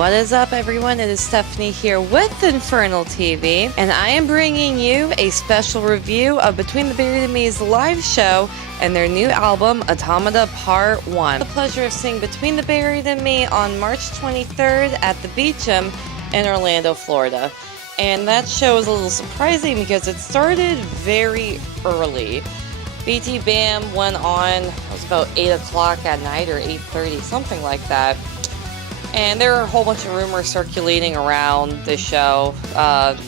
what is up everyone? It is Stephanie here with Infernal TV, and I am bringing you a special review of Between the Buried and Me's live show and their new album, Automata Part I. The pleasure of seeing Between the Buried and Me on March 23rd at the BTBAM in Orlando, Florida. And that show was a little surprising because it started very early. BTBAM went on, it was about 8 o'clock at night or 8:30, something like that. And there were a whole bunch of rumors circulating around the show.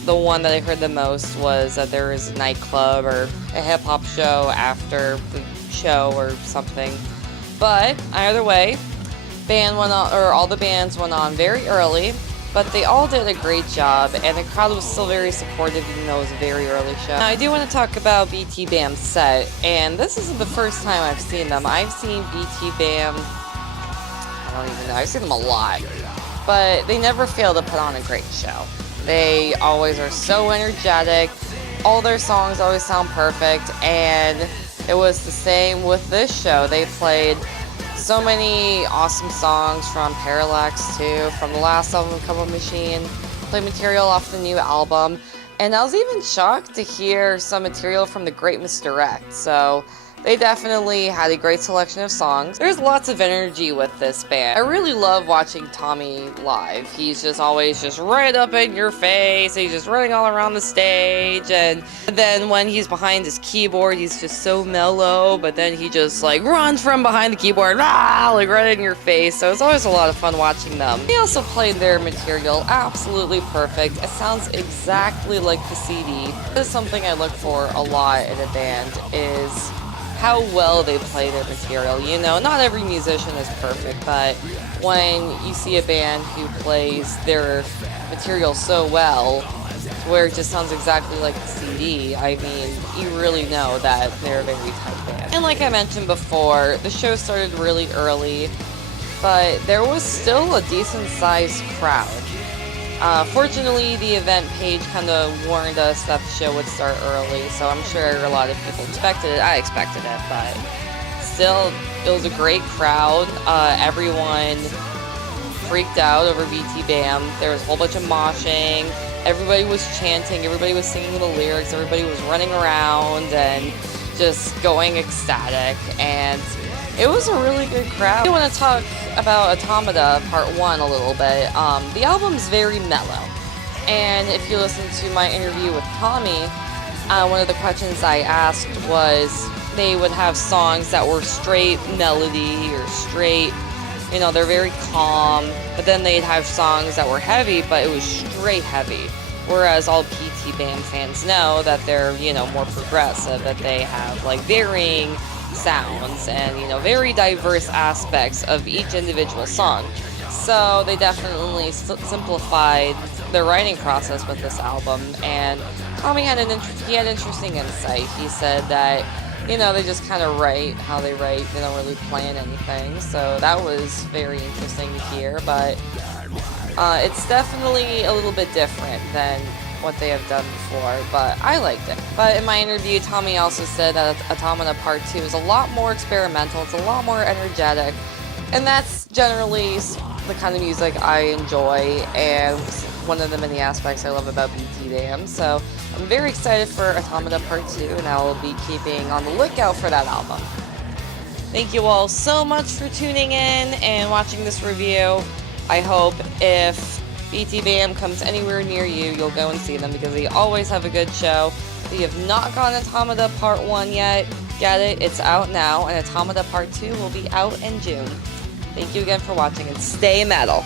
The one that I heard the most was that there was a nightclub or a hip-hop show after the show or something. But either way, all the bands went on very early, but they all did a great job, and the crowd was still very supportive even though it was a very early show. Now, I do want to talk about BTBAM's set, and this isn't the first time I've seen them. I've seen BTBAM, I don't even know, I've seen them a lot, but they never fail to put on a great show. They always are so energetic, all their songs always sound perfect, and it was the same with this show. They played so many awesome songs from Parallax too, from the last album, Come Up Machine, played material off the new album, and I was even shocked to hear some material from The Great Misdirect, so they definitely had a great selection of songs. There's lots of energy with this band. I really love watching Tommy live. He's just always just right up in your face. He's just running all around the stage, and then when he's behind his keyboard, he's just so mellow, but then he just like runs from behind the keyboard, like right in your face. So it's always a lot of fun watching them. They also played their material absolutely perfect. It sounds exactly like the CD. This is something I look for a lot in a band, is how well they play their material. You know, not every musician is perfect, but when you see a band who plays their material so well, where it just sounds exactly like the CD, I mean, you really know that they're a very tight band. And like I mentioned before, the show started really early, but there was still a decent-sized crowd. Fortunately, the event page kind of warned us that the show would start early, so I'm sure a lot of people expected it. I expected it, but still, it was a great crowd. Everyone freaked out over BTBAM. There was a whole bunch of moshing. Everybody was chanting. Everybody was singing the lyrics. Everybody was running around and just going ecstatic, and it was a really good crowd. I want to talk about Automata Part I a little bit. The album's very mellow, and if you listen to my interview with Tommy, one of the questions I asked was they would have songs that were straight melody or straight, you know, they're very calm, but then they'd have songs that were heavy, but it was straight heavy. Whereas all BTBAM fans know that they're, you know, more progressive, that they have like varying sounds and, you know, very diverse aspects of each individual song. So they definitely simplified the writing process with this album, and Tommy had interesting insight. He said that, you know, they just kind of write how they write. They don't really plan anything, so that was very interesting to hear, but it's definitely a little bit different than what they have done before, but I liked it. But in my interview, Tommy also said that Automata Part II is a lot more experimental, it's a lot more energetic, and that's generally the kind of music I enjoy, and one of the many aspects I love about BTBAM. So I'm very excited for Automata Part II, and I will be keeping on the lookout for that album. Thank you all so much for tuning in and watching this review. I hope if BTBAM comes anywhere near you, you'll go and see them because they always have a good show. If you have not gone Automata Part I yet, get it, it's out now, and Automata Part II will be out in June. Thank you again for watching, and stay metal.